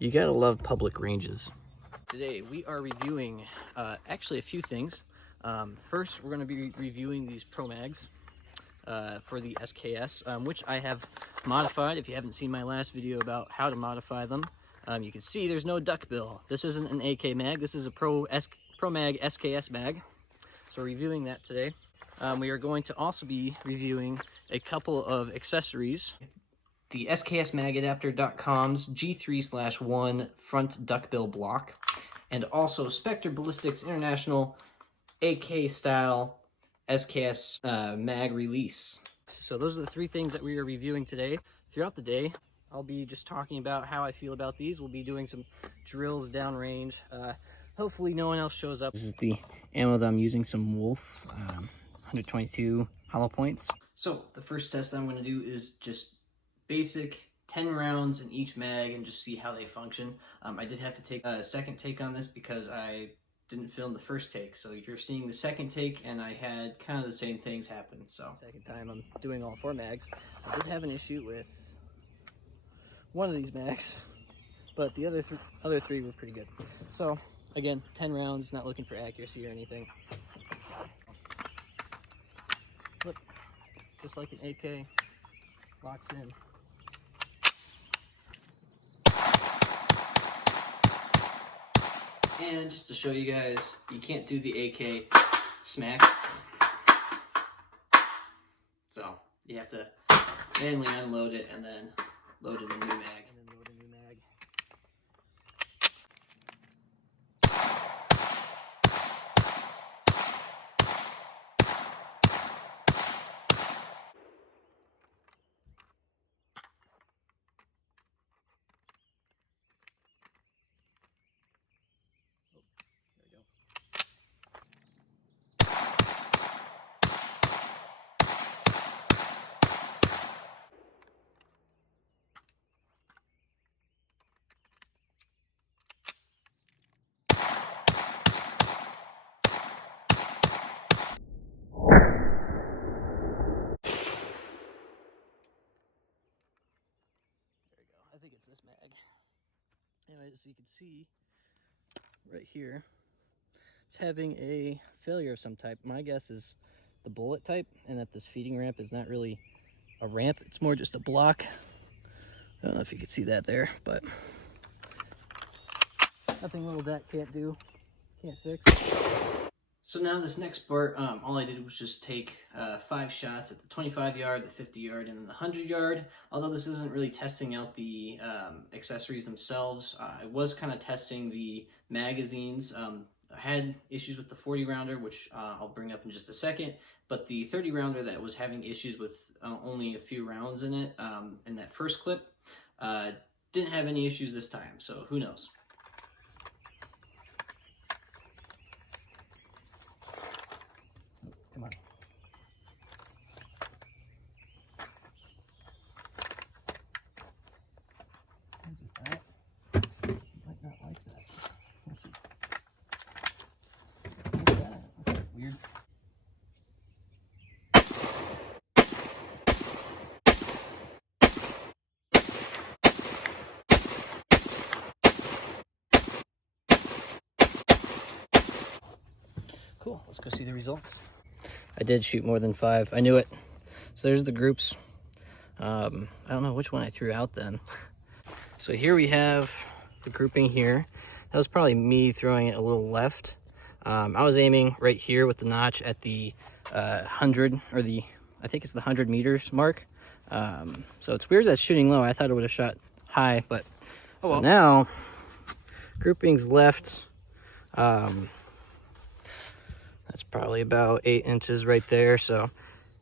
You gotta love public ranges. Today we are reviewing actually a few things. First, we're going to be reviewing these ProMags for the SKS, which I have modified. If you haven't seen my last video about how to modify them, you can see there's no duckbill. This isn't an AK mag. This is a PromMag SKS mag. So we're reviewing that today. We are going to also be reviewing a couple of accessories. The SKSMagAdapter.com's G3/1 front duckbill block, and also Spectre Ballitics International AK style SKS mag release. So those are the three things that we are reviewing today. Throughout the day, I'll be just talking about how I feel about these. We'll be doing some drills downrange. Hopefully no one else shows up. This is the ammo that I'm using, some Wolf 122 hollow points. So the first test I'm going to do is just basic 10 rounds in each mag and just see how they function. I did have to take a second take on this because I didn't film the first take, so you're seeing the second take and I had kind of the same things happen. So second time I'm doing all 4 mags. I did have an issue with one of these mags, but the other three were pretty good. So again, 10 rounds, not looking for accuracy or anything. Look, just like an AK, locks in. And just to show you guys, you can't do the AK smack. So you have to manually unload it and then load in a new mag. I think it's this mag. Anyway, as you can see right here, it's having a failure of some type. My guess is the bullet type, and that this feeding ramp is not really a ramp, it's more just a block. I don't know if you can see that there, but nothing little that can't do, can't fix. So now this next part, all I did was just take 5 shots at the 25 yard, the 50 yard, and then the 100 yard. Although this isn't really testing out the accessories themselves, I was kind of testing the magazines. I had issues with the 40 rounder, which I'll bring up in just a second, but the 30 rounder that was having issues with only a few rounds in it in that first clip didn't have any issues this time, so who knows. Come on. Is it that? You might not like that. Let's see. What's that? That's like weird. Cool, let's go see the results. I did shoot more than 5. I knew it. So there's the groups. I don't know which one I threw out then. So here we have the grouping here. That was probably me throwing it a little left. I was aiming right here with the notch at the 100, or I think it's the 100 meters mark. So it's weird that's shooting low. I thought it would have shot high, but oh well. So now groupings left. That's probably about 8 inches right there. So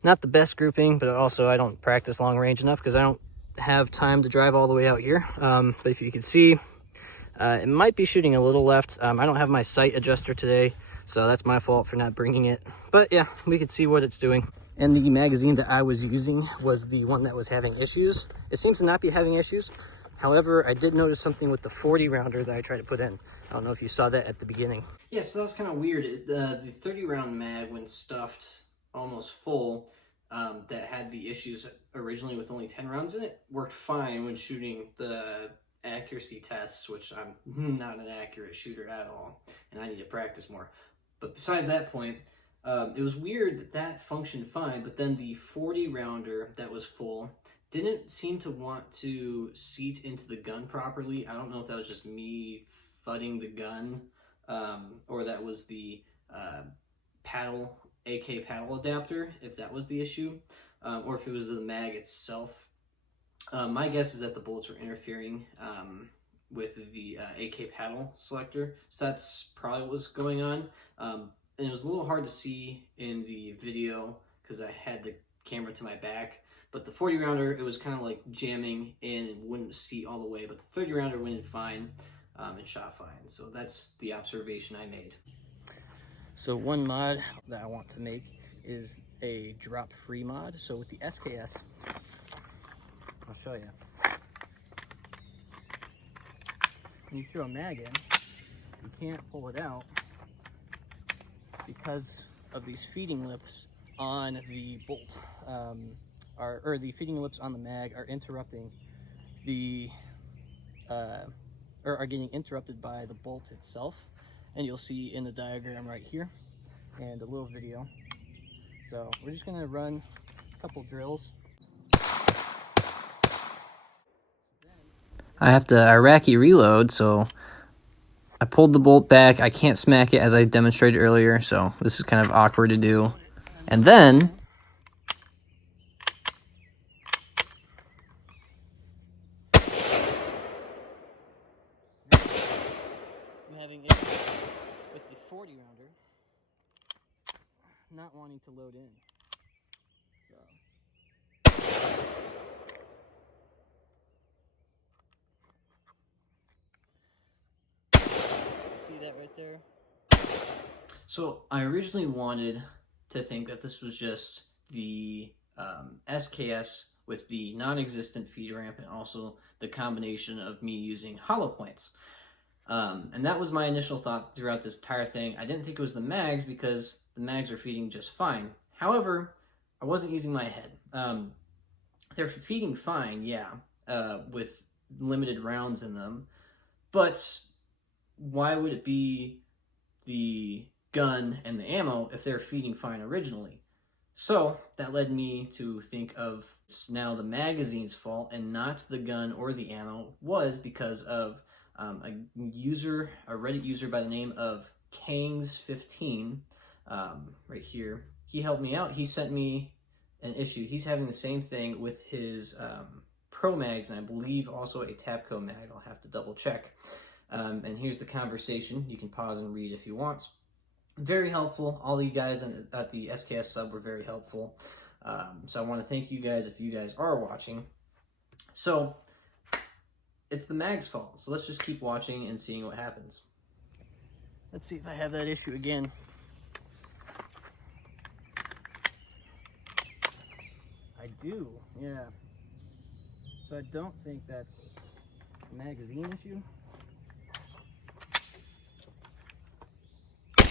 not the best grouping, but also I don't practice long range enough because I don't have time to drive all the way out here. But if you can see, it might be shooting a little left. I don't have my sight adjuster today, so that's my fault for not bringing it. But yeah, we could see what it's doing. And the magazine that I was using was the one that was having issues. It seems to not be having issues. However, I did notice something with the 40 rounder that I tried to put in. I don't know if you saw that at the beginning. Yeah, so that's kind of weird. The 30 round mag, when stuffed almost full, that had the issues originally with only 10 rounds in it, worked fine when shooting the accuracy tests, which I'm not an accurate shooter at all, and I need to practice more. But besides that point, it was weird that that functioned fine, but then the 40 rounder that was full didn't seem to want to seat into the gun properly. I don't know if that was just me fudding the gun, or that was the paddle, AK paddle adapter, if that was the issue, or if it was the mag itself. My guess is that the bullets were interfering with the AK paddle selector, so that's probably what was going on. And it was a little hard to see in the video because I had the camera to my back, but the 40 rounder, it was kind of like jamming in and wouldn't seat all the way, but the 30 rounder went in fine and shot fine. So that's the observation I made. So one mod that I want to make is a drop-free mod. So with the SKS, I'll show you. When you throw a mag in, you can't pull it out because of these feeding lips on the bolt, or the feeding lips on the mag are interrupting the, or are getting interrupted by the bolt itself. And you'll see in the diagram right here and a little video. So we're just gonna run a couple drills. I have to Iraqi reload, so I pulled the bolt back. I can't smack it as I demonstrated earlier, so this is kind of awkward to do. And then I'm having issues with the 40 rounder not wanting to load in. See that right there? So I originally wanted to think that this was just the SKS with the non-existent feed ramp and also the combination of me using hollow points. And that was my initial thought throughout this entire thing. I didn't think it was the mags because the mags are feeding just fine. However, I wasn't using my head. They're feeding fine, yeah, with limited rounds in them, but why would it be the gun and the ammo if they're feeding fine originally? So that led me to think of it's now the magazine's fault and not the gun or the ammo, was because of a Reddit user by the name of Kangs15, right here. He helped me out. He sent me an issue. He's having the same thing with his ProMags, and I believe also a Tapco mag. I'll have to double check. And here's the conversation. You can pause and read if you want. Very helpful. All you guys at the SKS sub were very helpful. So I want to thank you guys if you guys are watching. So it's the mag's fault. So let's just keep watching and seeing what happens. Let's see if I have that issue again. I do, yeah. So I don't think that's a magazine issue. I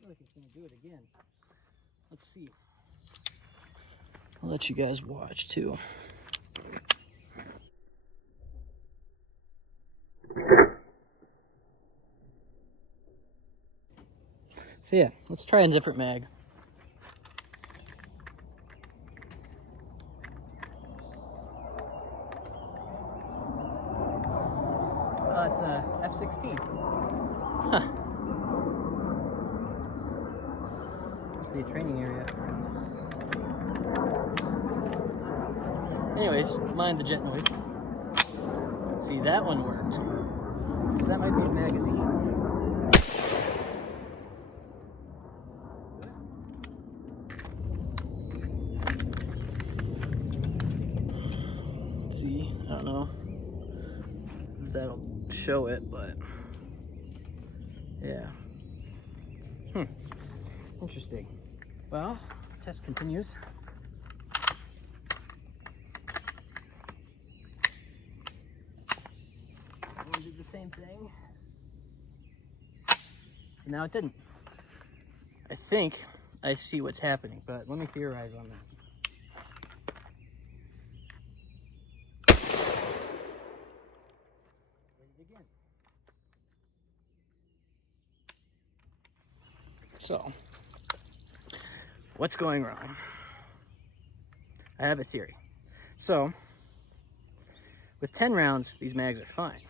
feel like it's gonna do it again. Let's see. I'll let you guys watch too. So yeah, let's try a different mag. It's a F16. Huh. Must be a training area. Anyways, mind the jet noise. See, that one worked. So that might be a magazine. Let's see, I don't know if that'll show it, but yeah. Interesting. Well, test continues. We'll do the same thing. Now it didn't. I think I see what's happening, but let me theorize on that. Again. So, what's going wrong? I have a theory. So, with 10 rounds, these mags are fine.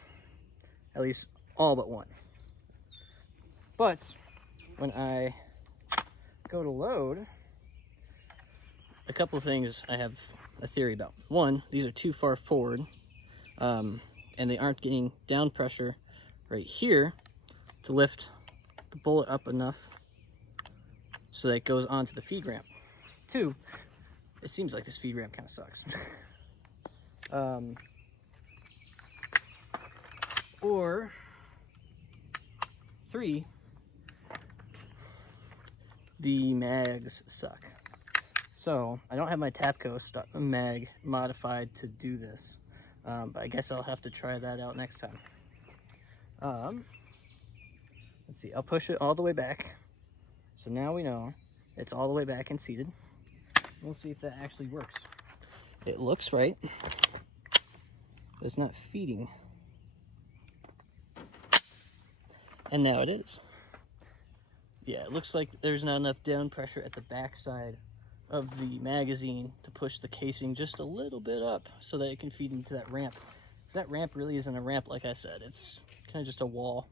At least all but one. But when I go to load, a couple of things I have a theory about. One, these are too far forward, and they aren't getting down pressure right here to lift the bullet up enough so that it goes onto the feed ramp. Two, it seems like this feed ramp kind of sucks. Or three, the mags suck. So I don't have my Tapco mag modified to do this, but I guess I'll have to try that out next time. Let's see, I'll push it all the way back. So now we know it's all the way back and seated. We'll see if that actually works. It looks right, but it's not feeding. And now it is. Yeah, it looks like there's not enough down pressure at the back side of the magazine to push the casing just a little bit up so that it can feed into that ramp. Because that ramp really isn't a ramp, like I said. It's kind of just a wall.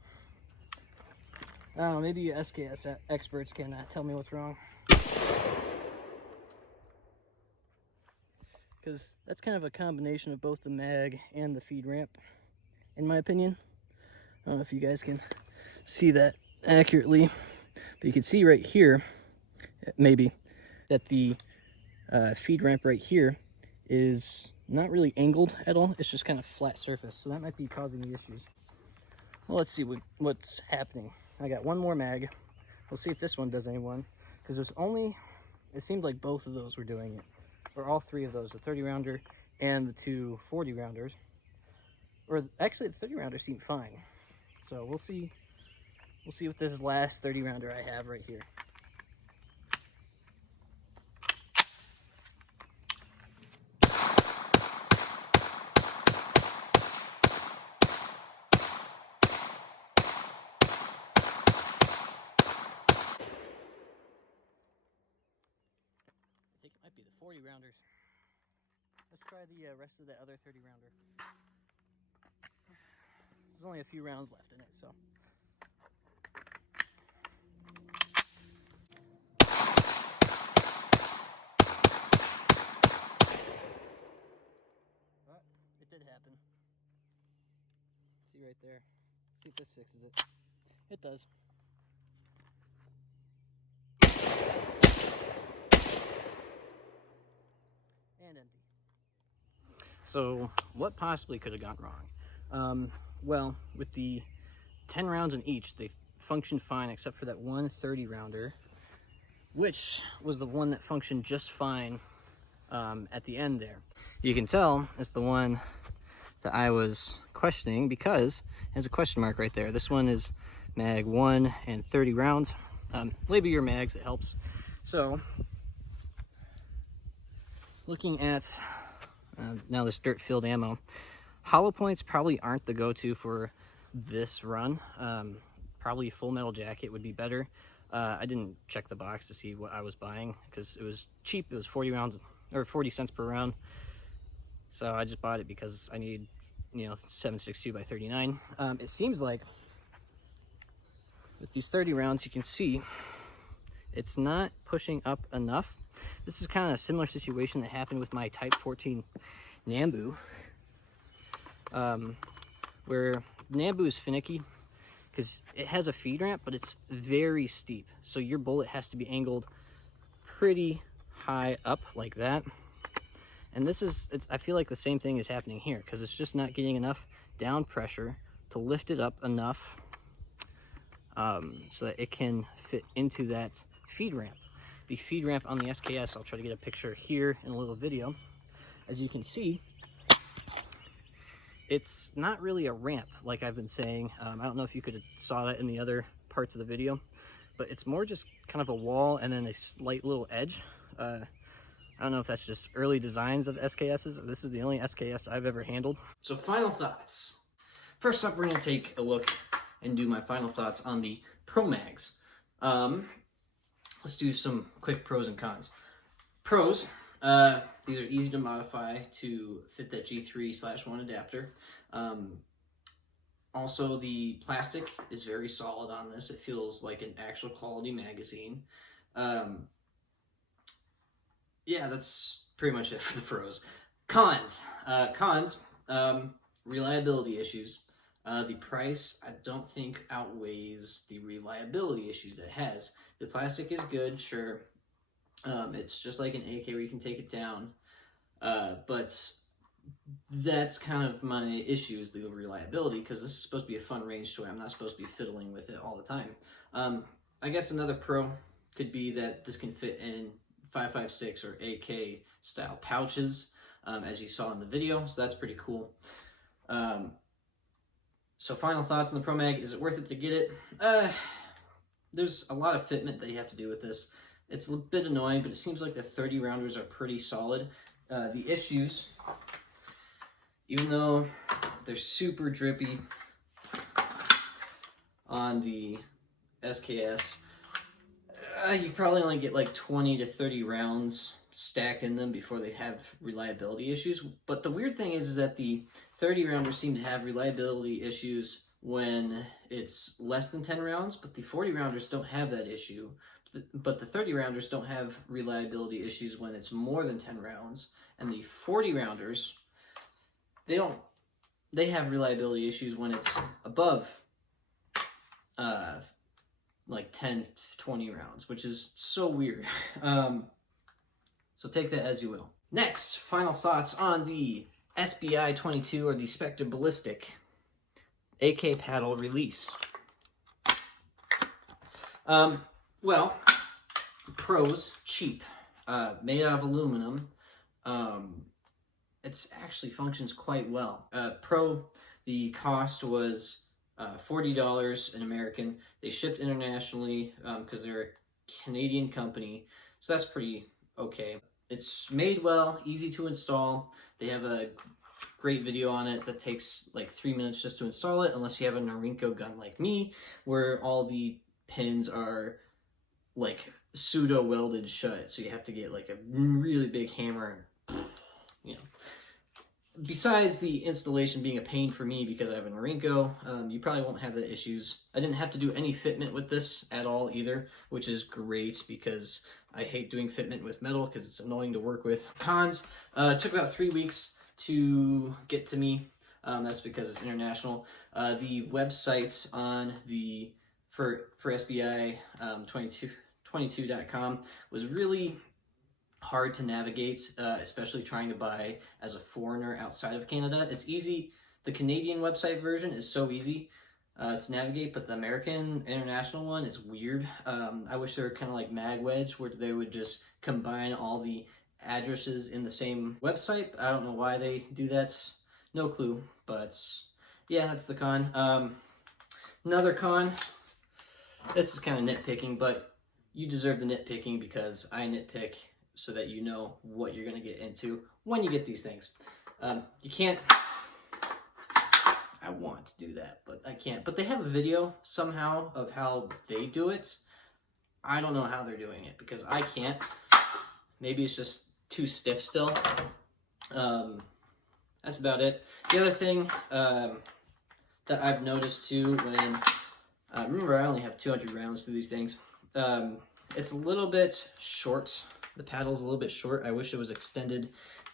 I don't know, maybe you SKS experts can tell me what's wrong. Because that's kind of a combination of both the mag and the feed ramp, in my opinion. I don't know if you guys can see that accurately, but you can see right here, maybe, that the feed ramp right here is not really angled at all. It's just kind of flat surface, so that might be causing the issues. Well, let's see what's happening. I got one more mag. We'll see if this one does anyone, because there's only, it seemed like both of those were doing it, or all three of those, the 30 rounder and the two 40 rounders, or actually the 30 rounder seemed fine. So we'll see with this last 30 rounder I have right here. I think it might be the 40 rounders. Let's try the rest of the other 30 rounder. There's only a few rounds left in it, so. But it did happen. See right there. See if this fixes it. It does. And empty. So what possibly could have gone wrong? Well, with the 10 rounds in each, they functioned fine except for that one 30 rounder, which was the one that functioned just fine at the end there. You can tell it's the one that I was questioning because it has a question mark right there. This one is mag 1 and 30 rounds. Label your mags, it helps. So, looking at now this dirt-filled ammo, hollow points probably aren't the go-to for this run. Probably Full Metal Jacket would be better. I didn't check the box to see what I was buying because it was cheap. It was 40 rounds or 40 cents per round. So I just bought it because I need, 7.62 by 39. It seems like with these 30 rounds, you can see it's not pushing up enough. This is kind of a similar situation that happened with my Type 14 Nambu, where Nambu is finicky because it has a feed ramp, but it's very steep. So your bullet has to be angled pretty high up like that. And I feel like the same thing is happening here because it's just not getting enough down pressure to lift it up enough so that it can fit into that feed ramp. The feed ramp on the SKS, I'll try to get a picture here in a little video. As you can see, it's not really a ramp like I've been saying. I don't know if you could have saw that in the other parts of the video. but it's more just kind of a wall and then a slight little edge. I don't know if that's just early designs of SKSs, or this is the only SKS I've ever handled. So final thoughts. First up, we're going to take a look and do my final thoughts on the ProMags. Let's do some quick pros and cons. Pros, these are easy to modify to fit that G3/1 adapter. Also, the plastic is very solid on this. It feels like an actual quality magazine. Yeah, that's pretty much it for the pros. Cons. Reliability issues. The price, I don't think, outweighs the reliability issues it has. The plastic is good, sure. It's just like an AK where you can take it down. But that's kind of my issue, is the reliability, because this is supposed to be a fun range toy. I'm not supposed to be fiddling with it all the time. I guess another pro could be that this can fit in 5.56 or AK style pouches, as you saw in the video, so that's pretty cool. So final thoughts on the ProMag. Is it worth it to get it? There's a lot of fitment that you have to do with this. It's a bit annoying, but it seems like the 30 rounders are pretty solid. The issues, even though they're super drippy on the SKS, you probably only get like 20 to 30 rounds stacked in them before they have reliability issues. But the weird thing is that the 30 rounders seem to have reliability issues when it's less than 10 rounds, but the 40 rounders don't have that issue. But the 30 rounders don't have reliability issues when it's more than 10 rounds. And the 40 rounders, they have reliability issues when it's above like 10, 20 rounds, which is so weird. So take that as you will. Next, final thoughts on the SBI 22 or the Spectre Ballistic AK paddle release. Well, pros, cheap, made out of aluminum. It actually functions quite well. Pro, the cost was $40 in American. They shipped internationally because they're a Canadian company, so that's pretty okay. It's made well, easy to install. They have a great video on it that takes like 3 minutes just to install it, unless you have a Norinco gun like me, where all the pins are like pseudo welded shut, so you have to get like a really big hammer and, you know. Besides the installation being a pain for me because I have a Norinco, you probably won't have the issues. I didn't have to do any fitment with this at all either, which is great because I hate doing fitment with metal because it's annoying to work with. Cons, it took about 3 weeks to get to me. That's because it's international. The websites on the for SBI 22.com was really hard to navigate, especially trying to buy as a foreigner outside of Canada. It's easy. The Canadian website version is so easy to navigate, but the American international one is weird. I wish they were kind of like MagWedge, where they would just combine all the addresses in the same website. I don't know why they do that. No clue, but yeah, that's the con. Another con, this is kind of nitpicking, but you deserve the nitpicking because I nitpick so that you know what you're going to get into when you get these things. You can't, I want to do that, but I can't. But they have a video somehow of how they do it. I don't know how they're doing it because I can't. Maybe it's just too stiff still. That's about it. The other thing that I've noticed too, when, remember I only have 200 rounds through these things. It's a little bit short. The paddle's a little bit short. I wish it was extended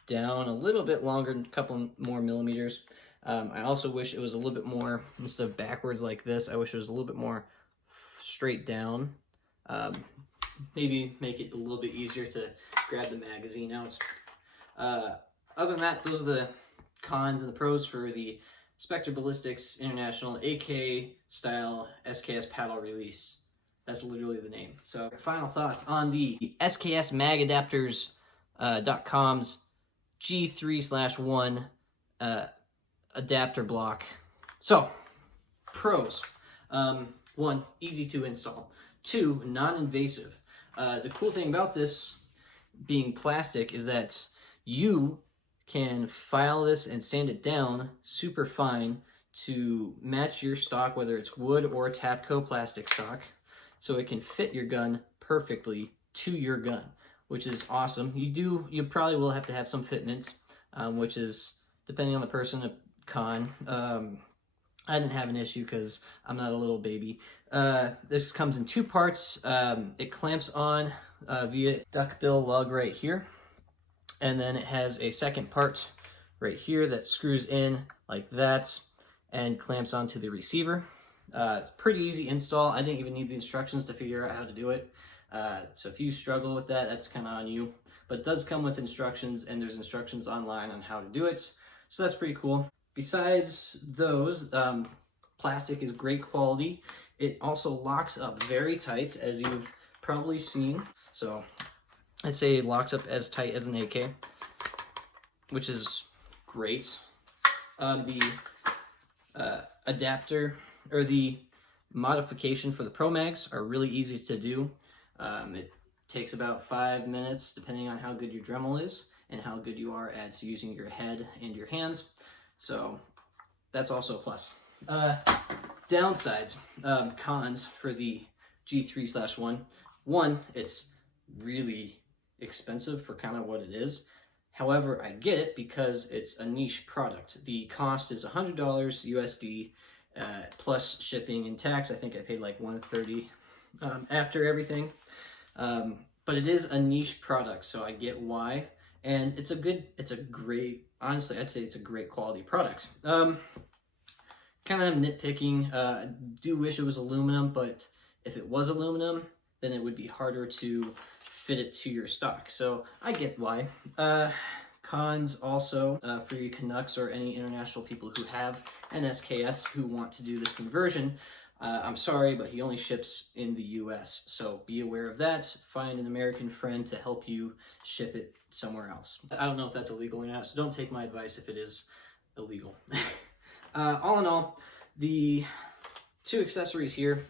down a little bit longer, a couple more millimeters. I also wish it was a little bit more, instead of backwards like this, I wish it was a little bit more straight down. Maybe make it a little bit easier to grab the magazine out. Other than that, those are the cons and the pros for the Spectre Ballistics International AK style SKS paddle release. That's literally the name. So final thoughts on the SKS Mag Adapters .com's G3/1 adapter block. So pros, 1, easy to install. 2, non-invasive. The cool thing about this being plastic is that you can file this and sand it down super fine to match your stock, whether it's wood or Tapco plastic stock, so it can fit your gun perfectly to your gun, which is awesome. You probably will have to have some fitment, which is, depending on the person, a con. I didn't have an issue because I'm not a little baby. This comes in 2 parts. It clamps on via duckbill lug right here, and then it has a second part right here that screws in like that and clamps onto the receiver. It's pretty easy install. I didn't even need the instructions to figure out how to do it. So if you struggle with that, that's kind of on you. But it does come with instructions, and there's instructions online on how to do it. So that's pretty cool. Besides those, plastic is great quality. It also locks up very tight, as you've probably seen. So I'd say it locks up as tight as an AK, which is great. The adapter or the modification for the ProMags are really easy to do. It takes about 5 minutes, depending on how good your Dremel is and how good you are at using your head and your hands. So that's also a plus. Downsides, cons for the G3/1. One, it's really expensive for kind of what it is. However, I get it because it's a niche product. The cost is $100 USD plus shipping and tax. I think I paid like $130 after everything. But it is a niche product, so I get why. And it's a great, honestly, I'd say it's a great quality product. Kind of nitpicking, I do wish it was aluminum, but if it was aluminum, then it would be harder to fit it to your stock. So I get why. Cons also, for you Canucks or any international people who have an SKS who want to do this conversion, I'm sorry, but he only ships in the US, so be aware of that. Find an American friend to help you ship it somewhere else. I don't know if that's illegal or not, so don't take my advice if it is illegal. All in all, the 2 accessories here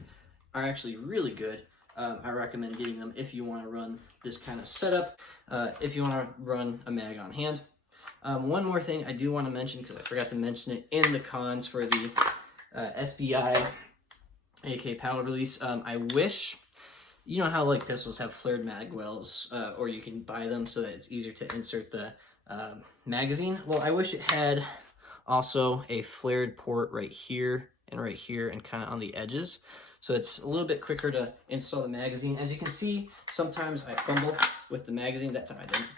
are actually really good. I recommend getting them if you want to run this kind of setup, if you want to run a mag on hand. One more thing I do want to mention, because I forgot to mention it in the cons for the SBI AK powder release. I wish, you know how like pistols have flared mag wells, or you can buy them so that it's easier to insert the magazine. Well, I wish it had also a flared port right here and kind of on the edges, so it's a little bit quicker to install the magazine. As you can see, sometimes I fumble with the magazine. That time I didn't.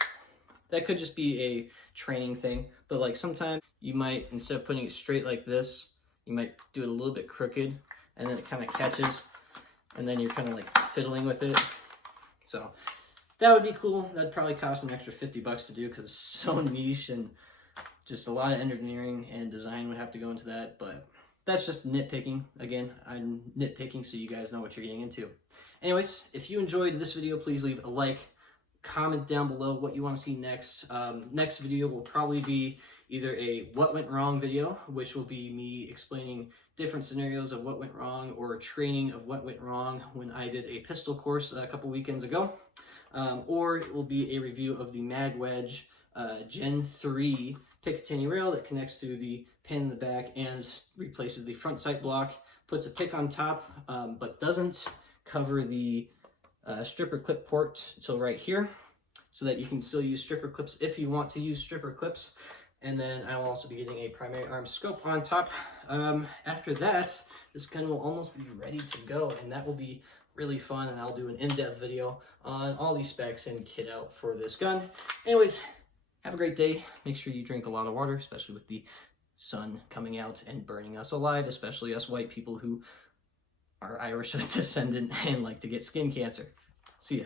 That could just be a training thing, but like sometimes you might, instead of putting it straight like this, you might do it a little bit crooked, and then it kind of catches, and then you're kind of like fiddling with it. So that would be cool. That'd probably cost an extra $50 to do because it's so niche, and just a lot of engineering and design would have to go into that. But that's just nitpicking. Again, I'm nitpicking so you guys know what you're getting into. Anyways, if you enjoyed this video, please leave a like, comment down below what you want to see next. Next video will probably be either a what went wrong video, which will be me explaining different scenarios of what went wrong, or training of what went wrong when I did a pistol course a couple weekends ago, or it will be a review of the Mag Wedge Gen 3 Picatinny rail that connects to the pin in the back and replaces the front sight block, puts a pick on top, but doesn't cover the stripper clip port until right here, so that you can still use stripper clips if you want to use stripper clips. And then I will also be getting a primary arm scope on top. After that, this gun will almost be ready to go, and that will be really fun, and I'll do an in-depth video on all these specs and kit out for this gun. Anyways, have a great day. Make sure you drink a lot of water, especially with the sun coming out and burning us alive, especially us white people who are Irish descendant and like to get skin cancer. See ya.